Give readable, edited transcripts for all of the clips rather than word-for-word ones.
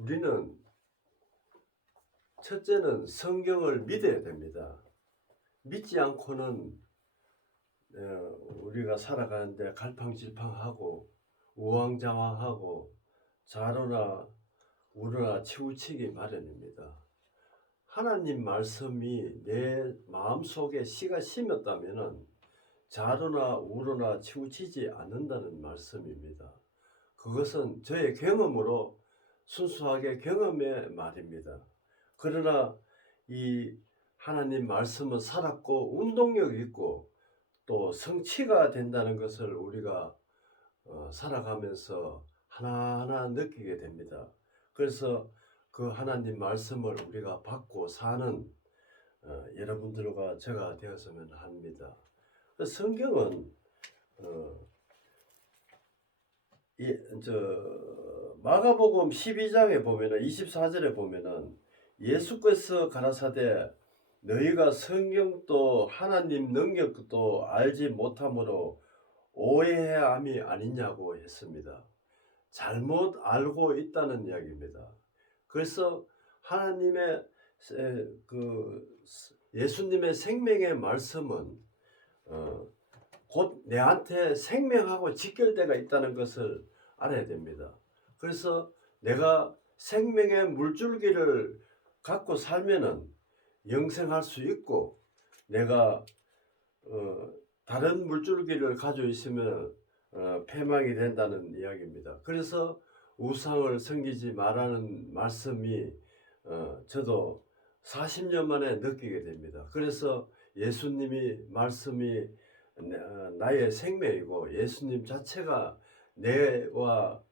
우리는 첫째는 성경을 믿어야 됩니다. 믿지 않고는 우리가 살아가는데 갈팡질팡하고 우왕좌왕하고 좌로나 우로나 치우치기 마련입니다. 하나님 말씀이 내 마음속에 씨가 심었다면 좌로나 우로나 치우치지 않는다는 말씀입니다. 그것은 저의 경험으로 순수하게 경험의 말입니다. 그러나 이 하나님 말씀은 살았고 운동력이 있고 또 성취가 된다는 것을 우리가 살아가면서 하나하나 느끼게 됩니다. 그래서 그 하나님 말씀을 우리가 받고 사는 여러분들과 제가 되었으면 합니다. 성경은 마가복음 12장에 보면은 24절에 보면은 예수께서 가라사대 너희가 성경도 하나님 능력도 알지 못함으로 오해함이 아니냐고 했습니다. 잘못 알고 있다는 이야기입니다. 그래서 하나님의 예수님의 생명의 말씀은 곧 내한테 생명하고 직결되어 있다는 것을 알아야 됩니다. 그래서 내가 생명의 물줄기를 갖고 살면은 영생할 수 있고, 내가 다른 물줄기를 가지고 있으면 패망이 된다는 이야기입니다. 그래서 우상을 섬기지 말라는 말씀이 저도 40년 만에 느끼게 됩니다. 그래서 예수님이 말씀이 나의 생명이고 예수님 자체가 내가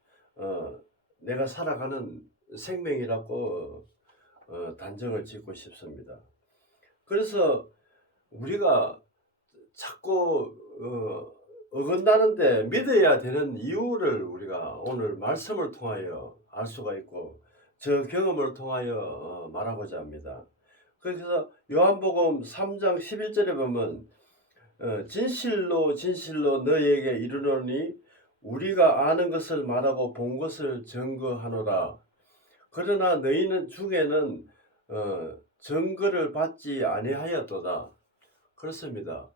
살아가는 생명이라고 단정을 짓고 싶습니다. 그래서 우리가 자꾸 어긋나는데 믿어야 되는 이유를 우리가 오늘 말씀을 통하여 알 수가 있고 저 경험을 통하여 말하고자 합니다. 그래서 요한복음 3장 11절에 보면 진실로 진실로 너희에게 이르노니 우리가 아는 것을 말하고 본 것을 증거하노라. 그러나 너희는 중에는 증거를 받지 아니하였도다. 그렇습니다.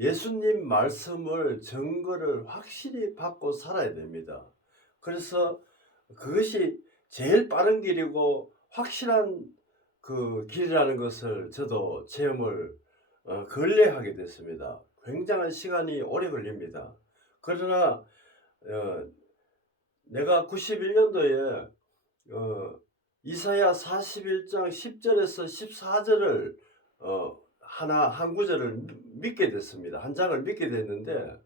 예수님 말씀을 증거를 확실히 받고 살아야 됩니다. 그래서 그것이 제일 빠른 길이고 확실한 그 길이라는 것을 저도 체험을 걸레하게 됐습니다. 굉장한 시간이 오래 걸립니다. 그러나 내가 91년도에 이사야 41장 10절에서 14절을 한 구절을 믿게 됐습니다. 한 장을 믿게 됐는데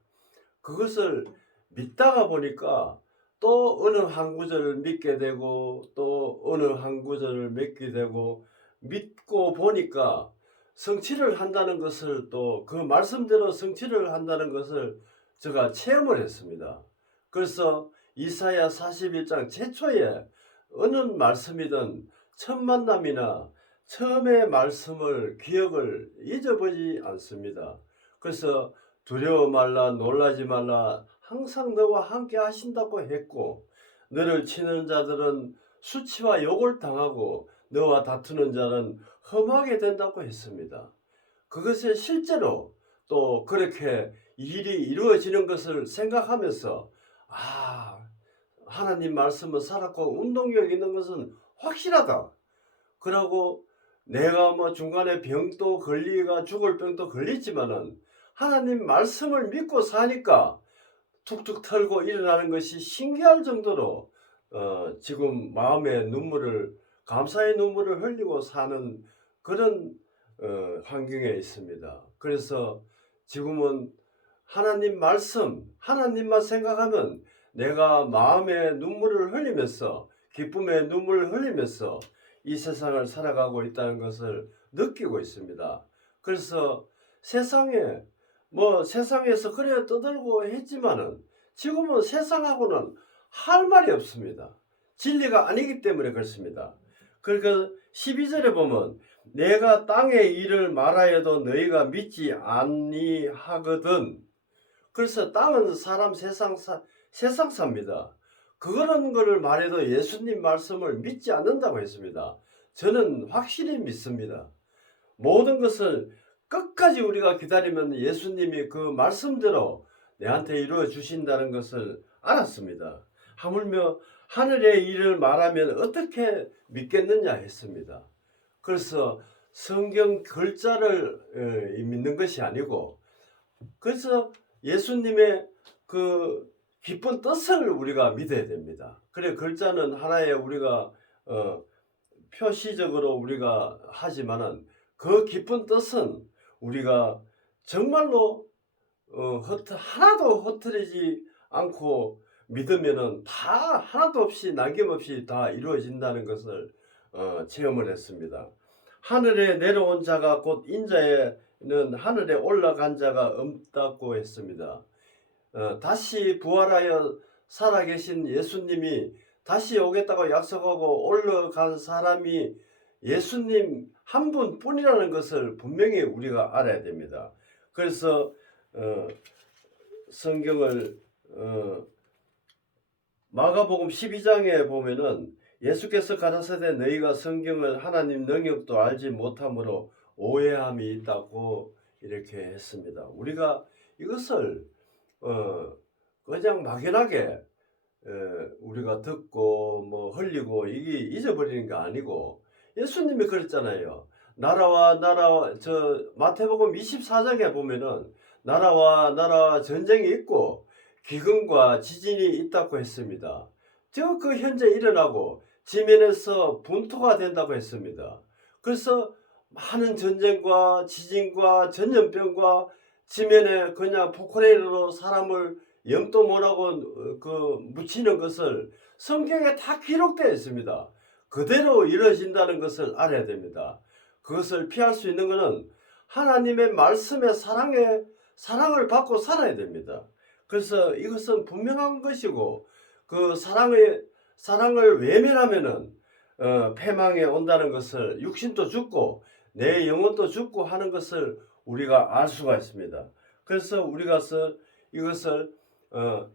그것을 믿다가 보니까 또 어느 한 구절을 믿게 되고 또 어느 한 구절을 믿게 되고 믿고 보니까 성취를 한다는 것을 또 그 말씀대로 성취를 한다는 것을 제가 체험을 했습니다. 그래서 이사야 41장 최초에 어느 말씀이든 첫 만남이나 처음의 말씀을 기억을 잊어버리지 않습니다. 그래서 두려워 말라 놀라지 말라 항상 너와 함께 하신다고 했고 너를 치는 자들은 수치와 욕을 당하고 너와 다투는 자는 험하게 된다고 했습니다. 그것이 실제로 또 그렇게 일이 이루어지는 것을 생각하면서 하나님 말씀은 살았고 운동력 있는 것은 확실하다. 그러고 내가 뭐 중간에 병도 걸리가 죽을 병도 걸리지만은 하나님 말씀을 믿고 사니까 툭툭 털고 일어나는 것이 신기할 정도로 지금 마음의 눈물을 감사의 눈물을 흘리고 사는 그런 환경에 있습니다. 그래서 지금은 하나님 말씀, 하나님만 생각하면 내가 마음의 눈물을 흘리면서 기쁨의 눈물을 흘리면서 이 세상을 살아가고 있다는 것을 느끼고 있습니다. 그래서 세상에서 그래 떠들고 했지만은 지금은 세상하고는 할 말이 없습니다. 진리가 아니기 때문에 그렇습니다. 그러니까 12절에 보면 내가 땅의 일을 말하여도 너희가 믿지 아니하거든. 그래서 땅은 세상 삽니다. 그런 거를 말해도 예수님 말씀을 믿지 않는다고 했습니다. 저는 확실히 믿습니다. 모든 것을 끝까지 우리가 기다리면 예수님이 그 말씀대로 내한테 이루어 주신다는 것을 알았습니다. 하물며 하늘의 일을 말하면 어떻게 믿겠느냐 했습니다. 그래서 성경 글자를 믿는 것이 아니고, 그래서 예수님의 그 기쁜 뜻을 우리가 믿어야 됩니다. 그래, 글자는 하나의 우리가 표시적으로 우리가 하지만은 그 기쁜 뜻은 우리가 정말로 하나도 흐트리지 않고 믿으면은 다 하나도 없이 남김없이 다 이루어진다는 것을 체험을 했습니다. 하늘에 내려온 자가 곧 인자에는 하늘에 올라간 자가 없다고 했습니다. 다시 부활하여 살아계신 예수님이 다시 오겠다고 약속하고 올라간 사람이 예수님 한 분뿐이라는 것을 분명히 우리가 알아야 됩니다. 그래서 성경을 마가복음 12장에 보면은 예수께서 가라사대 너희가 성경을 하나님 능력도 알지 못함으로 오해함이 있다고 이렇게 했습니다. 우리가 이것을 그냥 막연하게 우리가 듣고 뭐 흘리고 이게 잊어버리는 게 아니고, 예수님이 그랬잖아요. 나라와 마태복음 24장에 보면은 나라와 전쟁이 있고 기근과 지진이 있다고 했습니다. 그 현재 일어나고 지면에서 분토가 된다고 했습니다. 그래서 많은 전쟁과 지진과 전염병과 지면에 그냥 포크레인으로 사람을 영도 못하고 묻히는 것을 성경에 다 기록되어 있습니다. 그대로 이루어진다는 것을 알아야 됩니다. 그것을 피할 수 있는 것은 하나님의 말씀의 사랑을 받고 살아야 됩니다. 그래서 이것은 분명한 것이고, 그 사랑을 외면하면은 패망에 온다는 것을, 육신도 죽고 내 영혼도 죽고 하는 것을 우리가 알 수가 있습니다. 그래서 우리가 이것을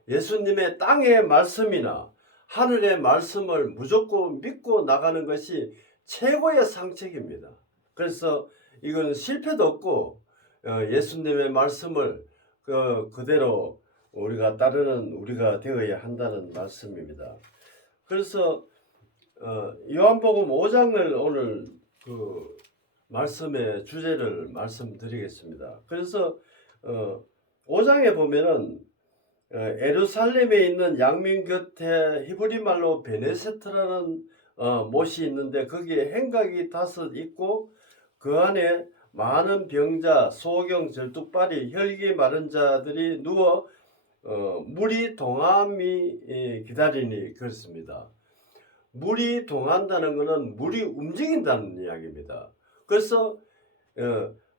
예수님의 땅의 말씀이나 하늘의 말씀을 무조건 믿고 나가는 것이 최고의 상책입니다. 그래서 이건 실패도 없고 예수님의 말씀을 그대로 우리가 따르는 우리가 되어야 한다는 말씀입니다. 그래서 요한복음 5장을 오늘 그 말씀의 주제를 말씀드리겠습니다. 그래서 5장에 보면은 예루살렘에 있는 양민 곁에 히브리 말로 베네세트라는 못이 있는데 거기에 행각이 5 있고 그 안에 많은 병자, 소경, 절뚝발이, 혈기 마른 자들이 누워 물이 동함이 기다리니 그렇습니다. 물이 동한다는 것은 물이 움직인다는 이야기입니다. 그래서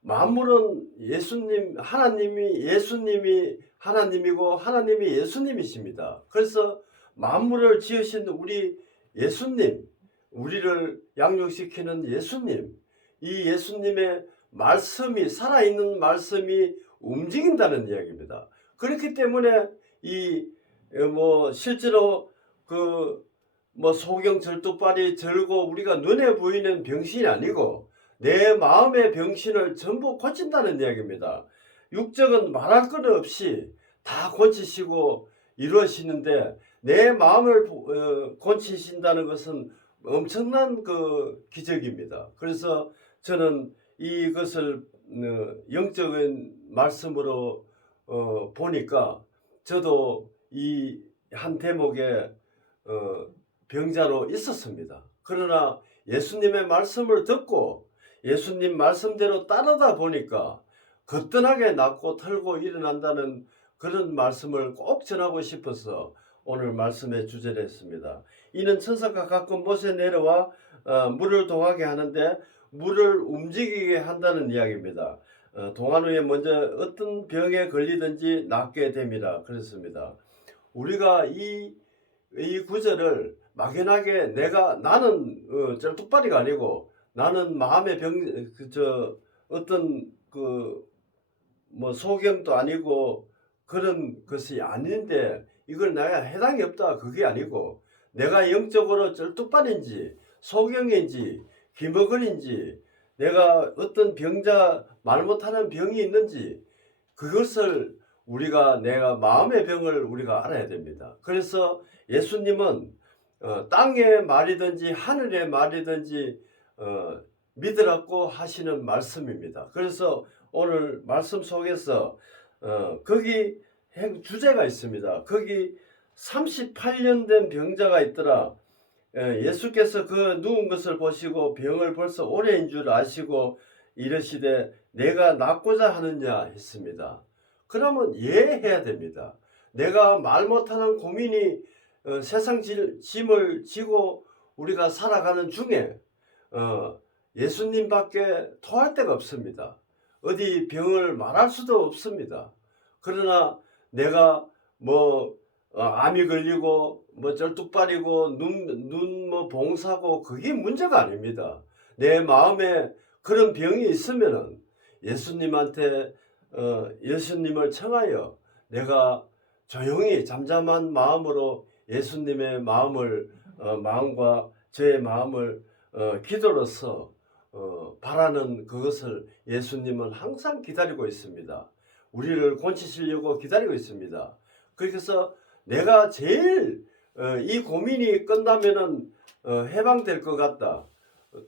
만물은 하나님이 하나님이고 하나님이 예수님이십니다. 그래서 만물을 지으신 우리 예수님, 우리를 양육시키는 예수님, 이 예수님의 말씀이, 살아있는 말씀이 움직인다는 이야기입니다. 그렇기 때문에 실제로 소경 절뚝발이 절고 우리가 눈에 보이는 병신이 아니고 내 마음의 병신을 전부 고친다는 이야기입니다. 육적은 말할 것 없이 다 고치시고 이루어지는데 내 마음을 고치신다는 것은 엄청난 기적입니다. 그래서 저는 이것을 영적인 말씀으로 보니까 저도 이 한 대목에 병자로 있었습니다. 그러나 예수님의 말씀을 듣고 예수님 말씀대로 따르다 보니까 거뜬하게 낫고 털고 일어난다는 그런 말씀을 꼭 전하고 싶어서 오늘 말씀의 주제를 했습니다. 이는 천사가 가끔 못에 내려와 물을 동하게 하는데 물을 움직이게 한다는 이야기입니다. 동한 후에 먼저 어떤 병에 걸리든지 낫게 됩니다. 그렇습니다. 우리가 이 구절을 막연하게 나는 쩔뚝발이가 아니고 나는 마음의 어떤 소경도 아니고 그런 것이 아닌데 이걸 내가 해당이 없다 그게 아니고 내가 영적으로 쩔뚝발인지 소경인지 귀머거리인지 내가 어떤 병자 말 못하는 병이 있는지 그것을 내가 마음의 병을 우리가 알아야 됩니다. 그래서 예수님은 땅의 말이든지 하늘의 말이든지 믿으라고 하시는 말씀입니다. 그래서 오늘 말씀 속에서 거기 주제가 있습니다. 거기 38년 된 병자가 있더라. 예수께서 그 누운 것을 보시고 병을 벌써 오래인 줄 아시고 이르시되 내가 낫고자 하느냐 했습니다. 그러면 해야 됩니다. 내가 말 못하는 고민이 세상 짐을 지고 우리가 살아가는 중에 예수님밖에 토할 데가 없습니다. 어디 병을 말할 수도 없습니다. 그러나 내가 암이 걸리고 쩔뚝발이고 눈 봉사고 그게 문제가 아닙니다. 내 마음에 그런 병이 있으면은 예수님한테 예수님을 청하여 내가 조용히 잠잠한 마음으로 예수님의 마음과 저의 마음을 기도로서 바라는 그것을 예수님은 항상 기다리고 있습니다. 우리를 고치시려고 기다리고 있습니다. 그래서 내가 제일 이 고민이 끝나면은 해방될 것 같다.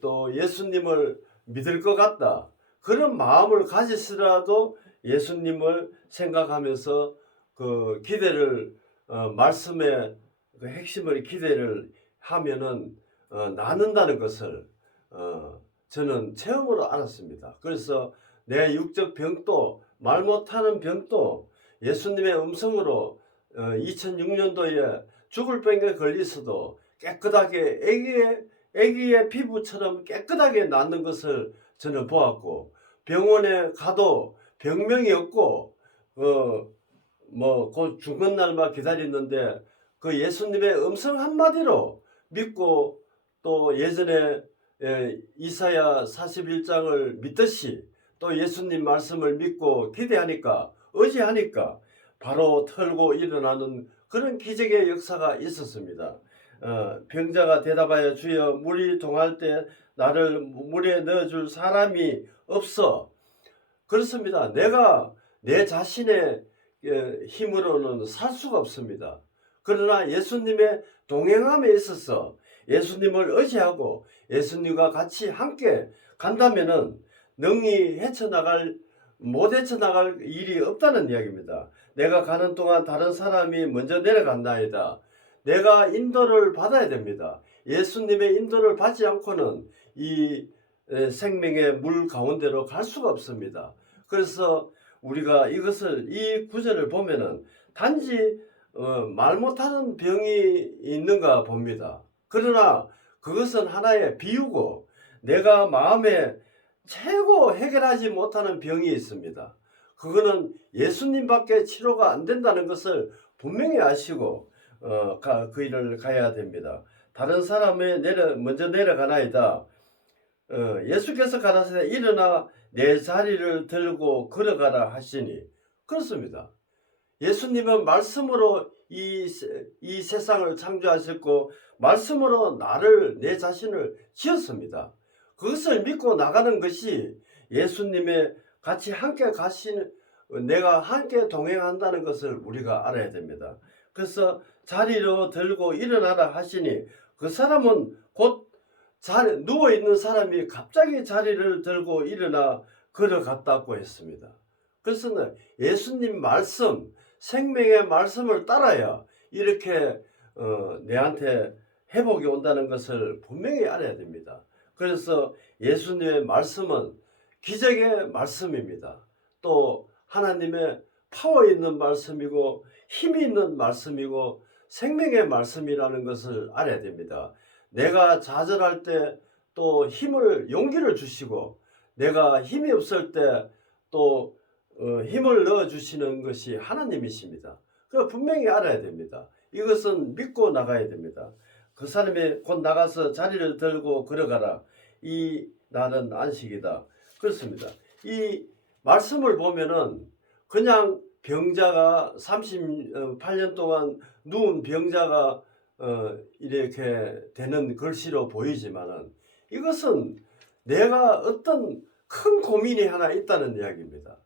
또 예수님을 믿을 것 같다. 그런 마음을 가지시라도 예수님을 생각하면서 그 기대를 말씀의 그 핵심을 기대를 하면은 낫는다는 것을 저는 체험으로 알았습니다. 그래서 내 육적 병도 말 못하는 병도 예수님의 음성으로 2006년도에 죽을 병에 걸리서도 깨끗하게 애기의 피부처럼 깨끗하게 낫는 것을 저는 보았고 병원에 가도 병명이 없고 곧 죽는 날만 기다리는데 그 예수님의 음성 한마디로 믿고 또 예전에 이사야 41장을 믿듯이 또 예수님 말씀을 믿고 기대하니까 의지하니까 바로 털고 일어나는 그런 기적의 역사가 있었습니다. 병자가 대답하여 주여 물이 동할 때 나를 물에 넣어줄 사람이 없어. 그렇습니다. 내가 내 자신의 힘으로는 살 수가 없습니다. 그러나 예수님의 동행함에 있어서 예수님을 의지하고 예수님과 같이 함께 간다면은 능히 못 헤쳐나갈 일이 없다는 이야기입니다. 내가 가는 동안 다른 사람이 먼저 내려간다이다. 내가 인도를 받아야 됩니다. 예수님의 인도를 받지 않고는 이 생명의 물 가운데로 갈 수가 없습니다. 그래서 우리가 이 구절을 보면은 단지 말 못하는 병이 있는가 봅니다. 그러나 그것은 하나의 비유고 내가 마음에 최고 해결하지 못하는 병이 있습니다. 그거는 예수님밖에 치료가 안 된다는 것을 분명히 아시고 그 일을 가야 됩니다. 다른 사람이 먼저 내려가나이다. 예수께서 가라사대 일어나 내 자리를 들고 걸어가라 하시니 그렇습니다. 예수님은 말씀으로 이 세상을 창조하셨고 말씀으로 내 자신을 지었습니다. 그것을 믿고 나가는 것이 예수님의 같이 함께 내가 함께 동행한다는 것을 우리가 알아야 됩니다. 그래서 자리로 들고 일어나라 하시니 그 사람은 곧 누워있는 사람이 갑자기 자리를 들고 일어나 걸어갔다고 했습니다. 그래서 예수님 말씀, 생명의 말씀을 따라야 이렇게 내한테 회복이 온다는 것을 분명히 알아야 됩니다. 그래서 예수님의 말씀은 기적의 말씀입니다. 또 하나님의 파워 있는 말씀이고 힘이 있는 말씀이고 생명의 말씀이라는 것을 알아야 됩니다. 내가 좌절할 때 또 용기를 주시고 내가 힘이 없을 때 또 힘을 넣어주시는 것이 하나님이십니다. 그걸 분명히 알아야 됩니다. 이것은 믿고 나가야 됩니다. 그 사람이 곧 나가서 자리를 들고 걸어가라. 이 날은 안식이다. 그렇습니다. 이 말씀을 보면은 그냥 병자가 38년 동안 누운 병자가 이렇게 되는 글씨로 보이지만은 이것은 내가 어떤 큰 고민이 하나 있다는 이야기입니다.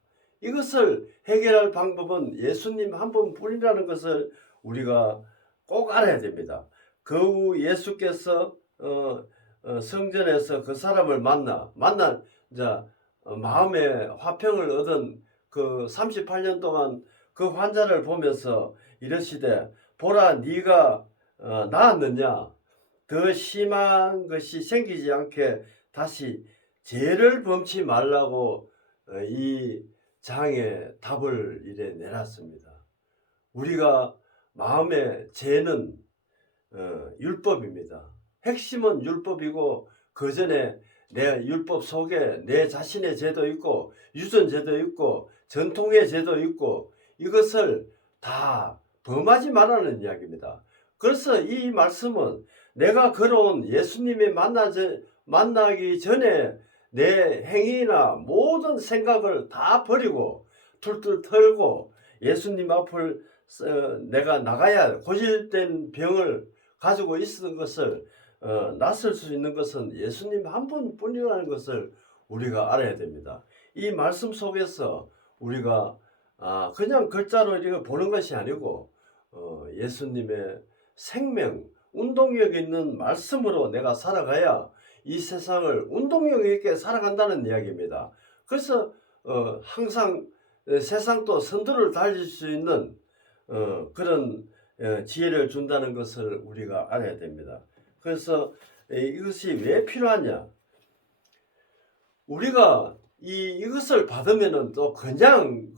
이것을 해결할 방법은 예수님 한 분뿐이라는 것을 우리가 꼭 알아야 됩니다. 그 후 예수께서 성전에서 그 사람을 만나 이제 마음에 화평을 얻은 그 38년 동안 그 환자를 보면서 이르시되 보라 네가 나았느냐 더 심한 것이 생기지 않게 다시 죄를 범치 말라고 이 장에 답을 이래 내놨습니다. 우리가 마음의 죄는 율법입니다. 핵심은 율법이고 그 전에 내 율법 속에 내 자신의 죄도 있고 유전죄도 있고 전통의 죄도 있고 이것을 다 범하지 말라는 이야기입니다. 그래서 이 말씀은 내가 걸어온 예수님이 만나기 전에 내 행위나 모든 생각을 다 버리고 툴툴 털고 예수님 앞을 내가 나가야 고질된 병을 가지고 있었던 것을 낫을 수 있는 것은 예수님 한 분뿐이라는 것을 우리가 알아야 됩니다. 이 말씀 속에서 우리가 그냥 글자로 이렇게 보는 것이 아니고 예수님의 생명, 운동력 있는 말씀으로 내가 살아가야 이 세상을 운동력 있게 살아간다는 이야기입니다. 그래서 항상 세상도 선두를 달릴 수 있는 그런 지혜를 준다는 것을 우리가 알아야 됩니다. 그래서 이것이 왜 필요하냐? 우리가 이것을 받으면은 또 그냥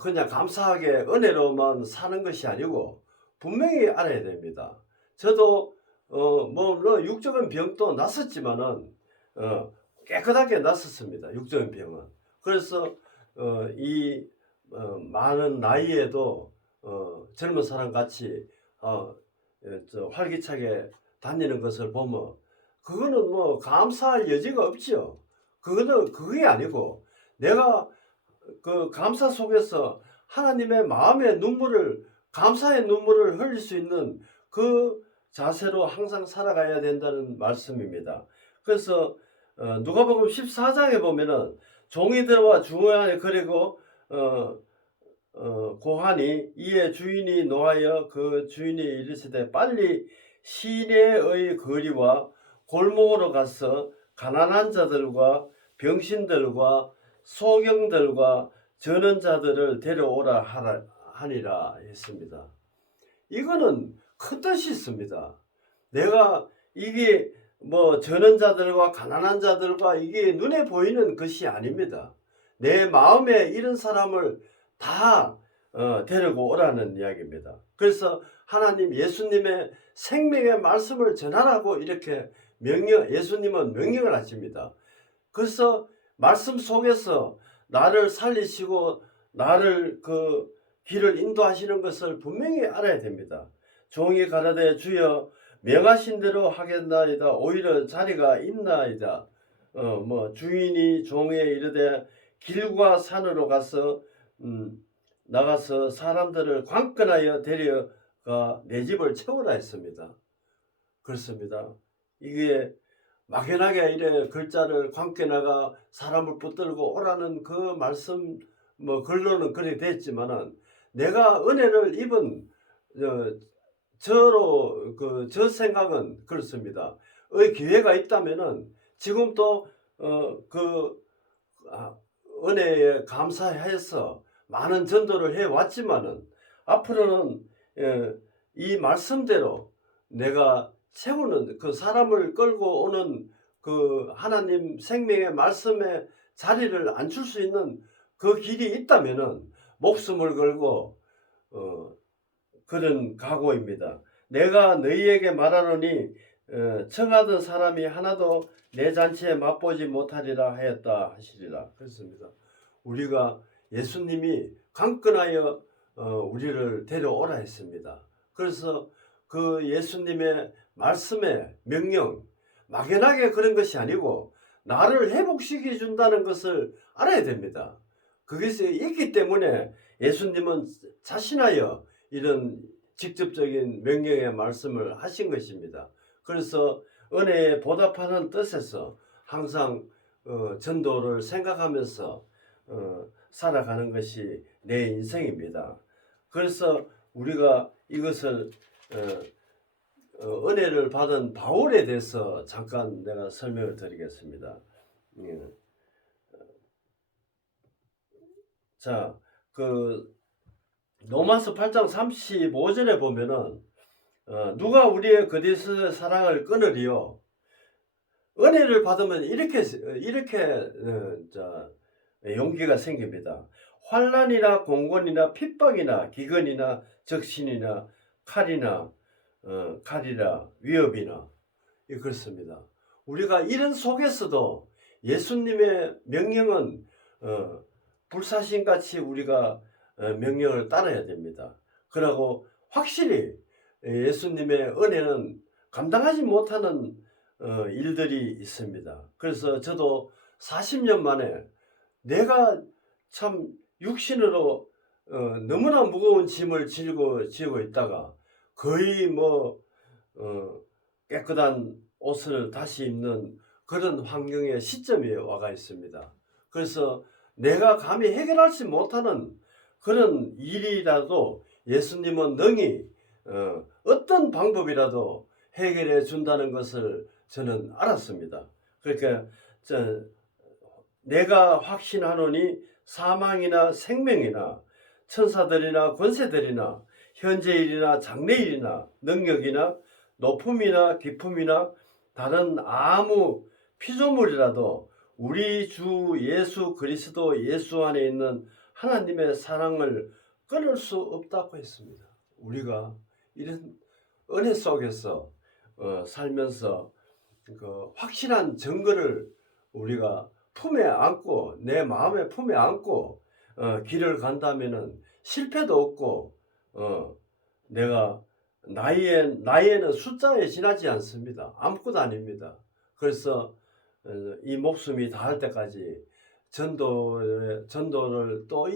그냥 감사하게 은혜로만 사는 것이 아니고 분명히 알아야 됩니다. 저도 물론 육적인 병도 났었지만은 깨끗하게 났었습니다. 육적인 병은. 그래서 많은 나이에도 젊은 사람 같이 활기차게 다니는 것을 보면 그거는 뭐 감사할 여지가 없지요. 그게 아니고 내가 그 감사 속에서 하나님의 마음의 눈물을 감사의 눈물을 흘릴 수 있는 그 자세로 항상 살아가야 된다는 말씀입니다. 그래서 누가복음 14장에 보면은 종이들과 중간에 그리고 고하니 이에 주인이 노하여 그 주인이 이르시되 빨리 시내의 거리와 골목으로 가서 가난한 자들과 병신들과 소경들과 저는 자들을 데려오라 하니라 했습니다. 이거는 큰 뜻이 있습니다. 내가 이게 뭐 저는 자들과 가난한 자들과 이게 눈에 보이는 것이 아닙니다. 내 마음에 이런 사람을 다 데리고 오라는 이야기입니다. 그래서 하나님 예수님의 생명의 말씀을 전하라고 이렇게 예수님은 명령을 하십니다. 그래서 말씀 속에서 나를 살리시고 나를 그 길을 인도하시는 것을 분명히 알아야 됩니다. 종이 가라되 주여 명하신 대로 하겠나이다. 오히려 자리가 있나이다. 주인이 종에 이르되 길과 산으로 가서 나가서 사람들을 관건하여 데려가 내 집을 채우라 했습니다. 그렇습니다. 이게 막연하게 이래 글자를 관건하가 사람을 붙들고 오라는 그 말씀 글로는 그렇게 됐지만은 내가 은혜를 입은 저 생각은 그렇습니다. 기회가 있다면은 지금 또 은혜에 감사해서 많은 전도를 해왔지만은 앞으로는 이 말씀대로 내가 세우는 그 사람을 끌고 오는 그 하나님 생명의 말씀의 자리를 앉힐 수 있는 그 길이 있다면은 목숨을 걸고 그런 각오입니다. 내가 너희에게 말하노니 청하던 사람이 하나도 내 잔치에 맛보지 못하리라 하였다 하시리라. 그렇습니다. 우리가 예수님이 강건하여 우리를 데려오라 했습니다. 그래서 그 예수님의 말씀의 명령 막연하게 그런 것이 아니고 나를 회복시켜 준다는 것을 알아야 됩니다. 그것이 있기 때문에 예수님은 자신하여 이런 직접적인 명령의 말씀을 하신 것입니다. 그래서 은혜에 보답하는 뜻에서 항상 전도를 생각하면서 살아가는 것이 내 인생입니다. 그래서 우리가 이것을 은혜를 받은 바울에 대해서 잠깐 내가 설명을 드리겠습니다. 자, 로마서 8장 35절에 보면은 누가 우리의 거짓의 사랑을 끊으리요? 은혜를 받으면 이렇게 용기가 생깁니다. 환난이나 공곤이나 핍박이나 기근이나 적신이나 칼이나 위협이나 그렇습니다. 우리가 이런 속에서도 예수님의 명령은 불사신같이 우리가 명령을 따라야 됩니다. 그리고 확실히 예수님의 은혜는 감당하지 못하는 일들이 있습니다. 그래서 저도 40년 만에 내가 참 육신으로 너무나 무거운 짐을 지고 있다가 거의 깨끗한 옷을 다시 입는 그런 환경의 시점에 와가 있습니다. 그래서 내가 감히 해결하지 못하는 그런 일이라도 예수님은 능히 어떤 방법이라도 해결해 준다는 것을 저는 알았습니다. 그러니까 내가 확신하노니 사망이나 생명이나 천사들이나 권세들이나 현재일이나 장래일이나 능력이나 높음이나 깊음이나 다른 아무 피조물이라도 우리 주 예수 그리스도 예수 안에 있는 하나님의 사랑을 끊을 수 없다고 했습니다. 우리가 이런 은혜 속에서 살면서 그 확실한 증거를 우리가 품에 안고 내 마음에 품에 안고 길을 간다면은 실패도 없고 내가 나이에는 숫자에 지나지 않습니다. 아무것도 아닙니다. 그래서 이 목숨이 다할 때까지 전도를 또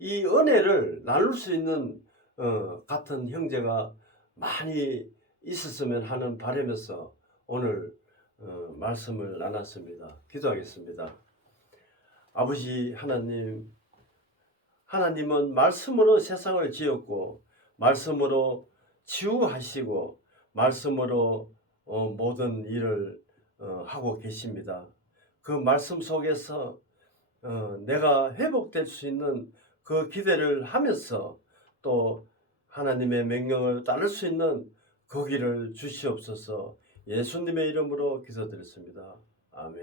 이 은혜를 나눌 수 있는 같은 형제가 많이 있었으면 하는 바람에서 오늘 말씀을 나눴습니다. 기도하겠습니다. 아버지 하나님은 말씀으로 세상을 지었고 말씀으로 치유하시고 말씀으로 모든 일을 하고 계십니다. 그 말씀 속에서 내가 회복될 수 있는 그 기대를 하면서 또 하나님의 명령을 따를 수 있는 그 길을 주시옵소서. 예수님의 이름으로 기도드렸습니다. 아멘.